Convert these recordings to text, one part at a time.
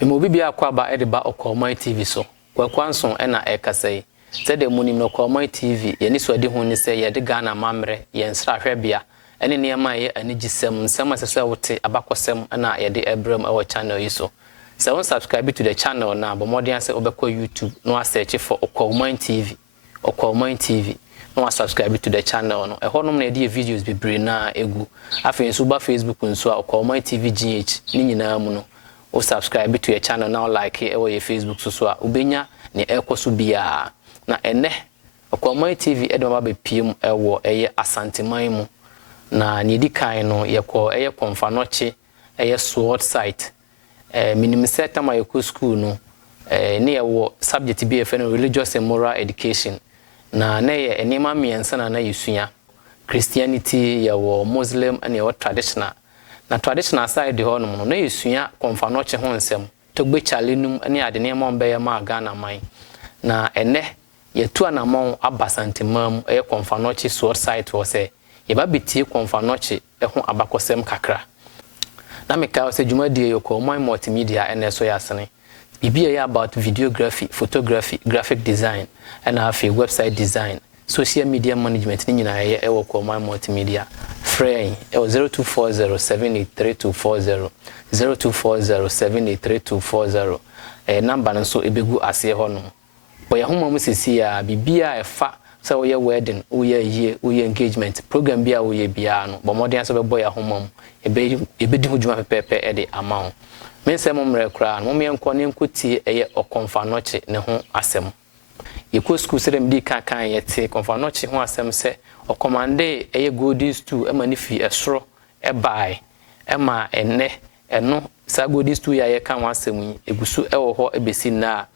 Emobi bia kwaba edeba Okomfo TV so. Kwakwanso ena ekasai. Sede munim no Okomfo TV ye ni so de ho ni se ye de Ghana mamre ye nsra hwebia ene niam ye anigisem nsem asese wote abakosem na ye de ebram e wo channel yi so. Se won subscribe to the channel na bomodian se obekọ YouTube no search for Okomfo TV. Okomfo TV. No subscribe to the channel no. E honom na de videos bebre na egu. Afen so ba Facebook nso a Okomfo TV GH ni nyina mu no. O subscribe to your channel now, like it or your Facebook so ubenya ne ekoso bia na ene Okomfo TV edoma be piem ewo eye Asante man mu na ne di kan no yekọ eye Okomfo Anokye eye sword site minimum set am ayeko school no ne yewo subject bi efe no religious and moral education na ye enema miensa na yesua Christianity yewo Muslim and yewo traditional. Na traditional side ho no na yesua Okomfo Anokye ho nsem to gbe chalenum ne ade ne mo mbe ya ma Ghana man na ene yetu anamon abasantemam e Okomfo Anokye sword site wo se ye ba betie Okomfo Anokye ho abakosem kakra na me ka se dwumadie Okomfo multimedia ene so yasene bibia ya about videography, photography, graphic design and afi website design, social media management ni nyina ye e Okomfo multimedia. Frey 0240783240 0240783240 number nso ebegu ase ho no boy ahoma sisi ya bibia efa say we wedding we ye engagement program bia we bia no bomodin so be boy ahoma ebedi ho djuma pepepe e de amount men se momre kra no me enko ne enkotie eye Okomfo Anokye ne ho asem yeko school serem di kan yete Okomfo Anokye ho asem se okomande eye Golden Stool emanifi esoro ebai ema enne eno sa Golden Stool ya ye kan wasem egusu ewo ho ebesi na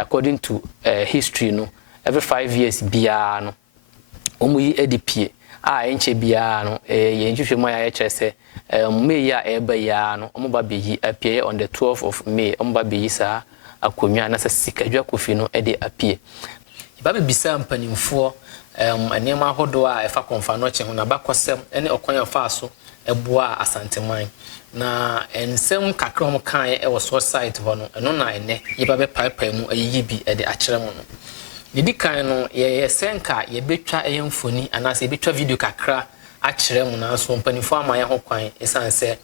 according to history no every 5 years bia no omuyi edipie enche bia no ye nhwehwemu ya ye kyerese May ya eba ya no omoba beyi apie on the 12th of May omoba beyi sa akonwa na sikadwa kofi no ede apie ba be bisa mpanimfo anema hodo a efa Okomfo Anokye ho na bakosem ene okonya fa so eboa asanteman na ensem kakra om kan e wo so site ho no eno na ene yeba be paipai mu ayiyi bi ede akyere mu no ne di kan no ye senka ye betwa eyemfoni anase ye betwa video kakra akyere mu na so mpanimfo amaye ho kwan esanse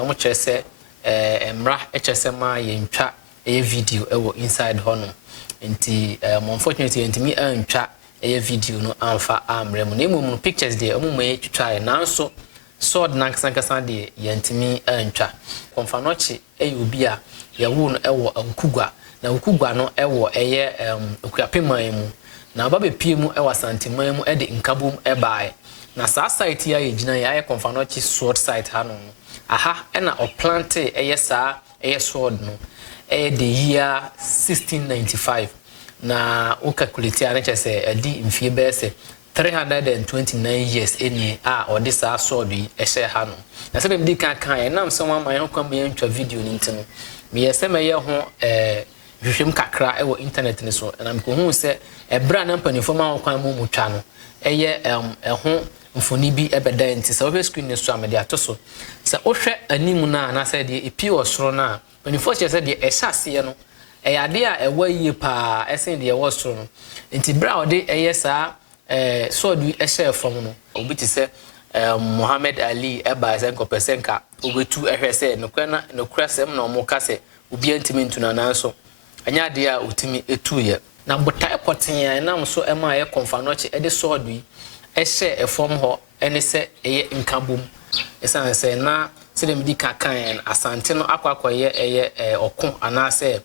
omo kyerese emra ekyerese ma ye ntwa e video ewo inside ho no nti unfortunately ntimi antwa e video no amfa amre mu na emu pictures de omo me twitwa na so sword nankasa de yantimi antwa Okomfo Anokye obi a ye wo no ewo ukugwa na ukugwa no ewo eye okuapeman mu na ba be pie mu ewo Asanteman mu e de nkabom ebae na sa site ya yegina ya Okomfo Anokye sword site ha no aha na o plant eye sa eye sword no the year 1695 na o calculate ana chese edi mfie be se 329 years eni o de sa sword yi ehye ha no na se be di kan na so ma man kwa me ntwa video ni ntino me yese me ye ho hwehwem kakra ewo internet ni so na me ko hu se ebra na mpanifo ma kwa mu mutwa no eye ho mfoni bi ebeda nti se wo screen ni so amede atoso se wo hwe animu na se de epi osoro na mpanifo che se de ehase no ade a ewa yie pa esen de ewo soro no nti bra ode eye sa sword ehye from no obi ti se Muhammad Ali eba se nkopesenka obetu ehwese no kwasem na omoka se obi antimi ntuna nanso anya ade a otimi etuye na botai poten na so ema ye Okomfo Anokye ede sword yi ehye efom ho ene se eye nkabom esan se na se dem di kakan asante no akwakoye eye okon anase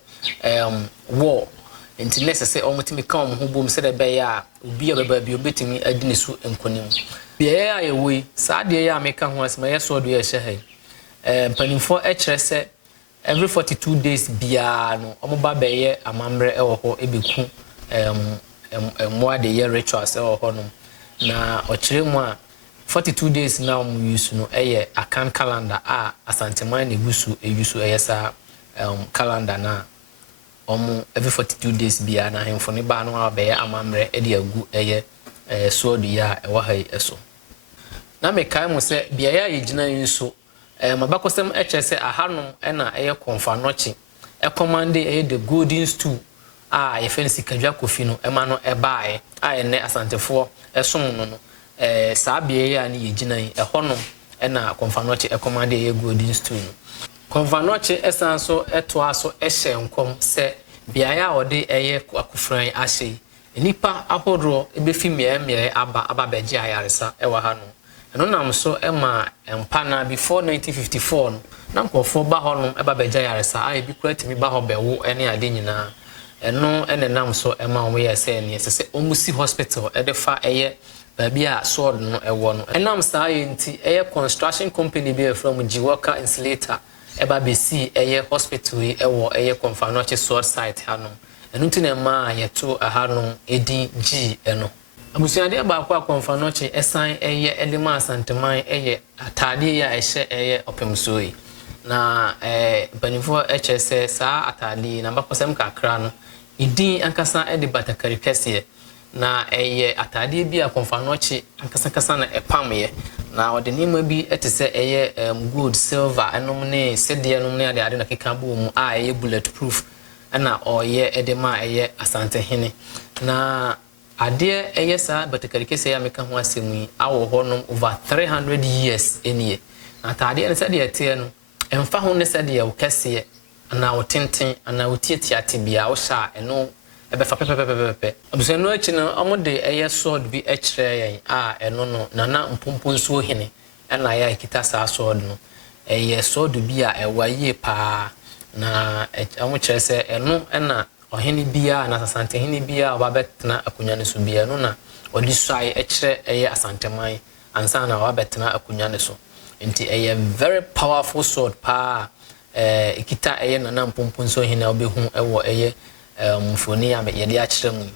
war nti necessary omutimi kan ho bom se de be ya obi abeba bi obetimi adini su enkonim bia ya yewi sa de ya meka ho asema ye sword ye hye he mpanimfo ekyerese every 42 days bia no omoba be ye amamre ewo ho ebeku mo ade ye rituals ewo ho no na ochire mu a 42 days now mu use no eye akan calendar a Asanteman ne gusu use eyesa calendar na every 42 days bia na hemfo ne ba no abeye amamre e de agu eye sword ya ewa hai eso na me kai mu se bia ya yegina yin so mabakosem echese ahanom na Okomfo Anokye commande the Golden Stool ye fancy kadwa kofi no ema no ebaae ene asantefo esom no no saa bie ya ne yeginan honom na Okomfo Anokye commande ye Golden Stool no Okomfo Anokye esan so etoa so ehye nkom se biaya ode akofran ahye nipa ahodro ebefi miemie aba beje ayaresa ewa hanom eno nam so ema empana before 1954 no na nkofo ba honom eba beje ayaresa ai bi kura timi ba ho bewo ene ade nyina eno ene nam so ema omo yese ne sese omusi hospital edefa baabi a sword no ewo no enam saa yenti construction company bi from Jiwaka Insulator eba besi hospital yi ewo Okomfo Anokye sword site hanom enu ntine ma yeto ahanom edi G eno abusuade ba akwa Okomfo Anokye esan elema asanteman atade ya ehye opemsoyi na banifo HSS saa atade na bakosem kakra no idin ankasa de batakari kese na atade bi Okomfo Anokye ankasa na epamye na odenima bi etese gold silver enom ne sede enom ne ade na keka bo mu a bulletproof na edema asante hene na ade sa batakari kese ya meka ho asemu awo honom over 300 years enie na atade ne sede ete no emfa ho ne sede ye kese na wotenten na wotietiate bia wo sha eno ebefa pepepepepe abusano achi na omode sword bi ekire yen eno no nana mpompo nso hene na ya kita sa sword no sword bi a ewaye pa na amu kire se eno na ohene bia na asante hene bia obabetena akunya ne so bia no na odi swai ekire asanteman ansa na obabetena akunya ne so nti very powerful sword pa ikita nana mpompo nso hene obehu ewo mfoni ya yede akire mu